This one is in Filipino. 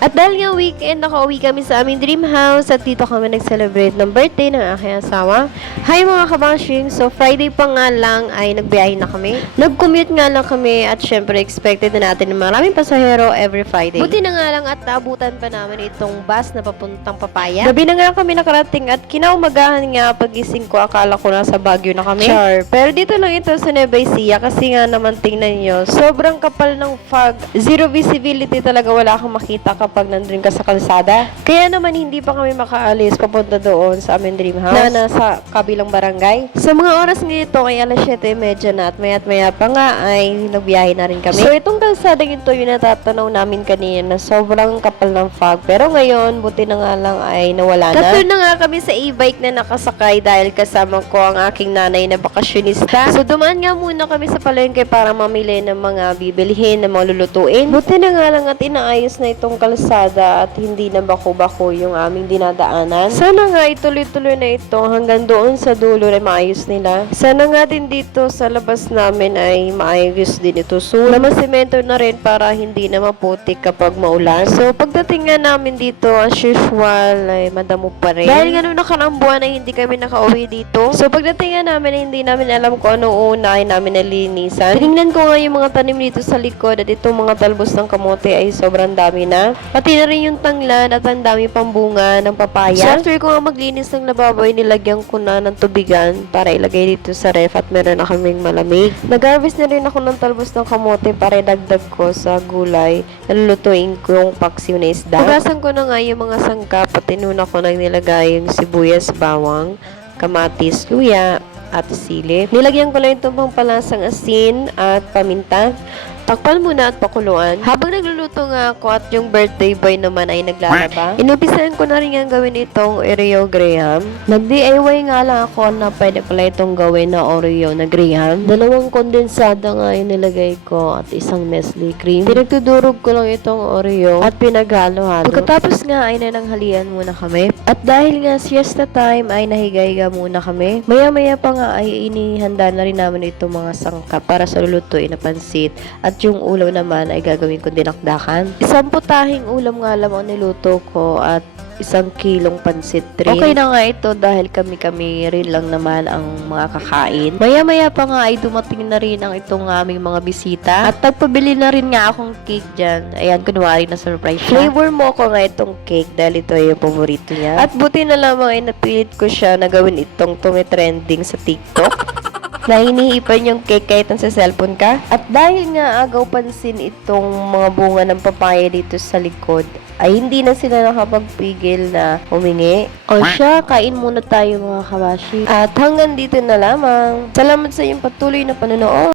At dahil nga weekend, nakauwi kami sa aming dream house at dito kami nag-celebrate ng birthday ng aking asawa. Hi mga kabashing! So Friday pa nga lang ay nagbiyahe na kami. Nag-commute nga lang kami at syempre expected na natin ng maraming pasahero every Friday. Buti na nga lang at naabutan pa namin itong bus na papuntang Papaya. Gabi na nga kami nakarating at kinaumagahan nga pagising ko, akala ko nasa Baguio na kami. Char. Pero dito lang ito sa Nueva Ecija kasi nga naman tingnan nyo, sobrang kapal ng fog. Zero visibility talaga, wala kang makita kapag nandun ka sa kalsada. Kaya naman hindi pa kami makaalis papunta doon sa aming dream house na nasa kabilang barangay. Sa mga oras ngayon ay alas 7:30 na at maya pa nga ay nagbiyahe na rin kami. So itong kalsada ito yung natatanaw namin kanina na sobrang kapal ng fog. Pero ngayon, buti na nga lang ay nawala na. Tatlo na nga kami sa e-bike na nakasakay dahil kasama ko ang aking nanay na bakasyonista. So dumaan nga muna kami sa palengke para mamili ng mga bibilhin, ng mga lulutuin. Buti na nga lang at inaayos na itong kalsada at hindi na bako-bako yung aming dinadaanan. Sana nga ituloy-tuloy na ito hanggang doon sa dulo na maayos nila. Sana nga din dito sa labas namin ay maayos din ito soon. Na masemento na rin para hindi na maputik kapag maulan. So pagdating nga namin dito, as usual, ay madamo pa rin. Dahil nga nung nakaraang buwan ay hindi kami nakauwi dito. So pagdating nga namin, hindi namin alam kung anong una ay namin nalinisan. Tinignan ko nga yung mga tanim dito sa likod at itong mga talbos ng kamote ay sobrang dami na. Pati na rin yung tanglad at ang dami pang bunga ng papaya. So after ko nga maglinis ng lababoy, nilagyan ko na ng tubigan para ilagay dito sa ref at meron na kaming malamig. Nag-harvest na rin ako ng talbos ng kamote para idagdag ko sa gulay. Nalulutuin ko yung paksiw na isda. Hugasan ko na nga yung mga sangkap at inuna ko na nilagay yung sibuyas, bawang, kamatis, luya, at sili. Nilagyan ko na itong pampalasang asin at paminta. Takpan muna at pakuluan. Habang nagluluto nga ako at yung birthday boy naman ay naglalaba, inumpisahan ko na rin ang gawin itong Oreo Graham. Nag-DIY nga lang ako na pwede pala itong gawin na Oreo na Graham. 2 kondensada nga yung nilagay ko at isang Nestle cream. Pinagtudurog ko lang itong Oreo at pinaghalo-halo. Pagkatapos nga ay nananghalian muna kami. At dahil nga siesta time ay nahiga-higa muna kami. Maya-maya pa nga ay inihanda na rin namin itong mga sangkap para sa lulutuin na pansit. At yung ulam naman ay gagawin ko dinakdakan. Isang putahing ulam nga lang ang niluto ko at 1 kilong pansit rin. Okay na nga ito dahil kami rin lang naman ang mga kakain. Maya-maya pa nga ay dumating na rin ang itong aming mga bisita. At nagpabili na rin nga akong cake dyan. Ayan, kunwari na surprise siya. Flavor mo ko nga itong cake dahil ito ay yung paborito niya. At buti na lamang ay napilit ko siya na gawin itong tumitrending sa TikTok. Na hinihipan yung cake kahit sa cellphone ka. At dahil nga agaw pansin itong mga bunga ng papaya dito sa likod, ay hindi na sila nakapagpigil na humingi. O siya, kain muna tayo mga kabashi. At hanggang dito na lamang. Salamat sa iyong patuloy na panonood.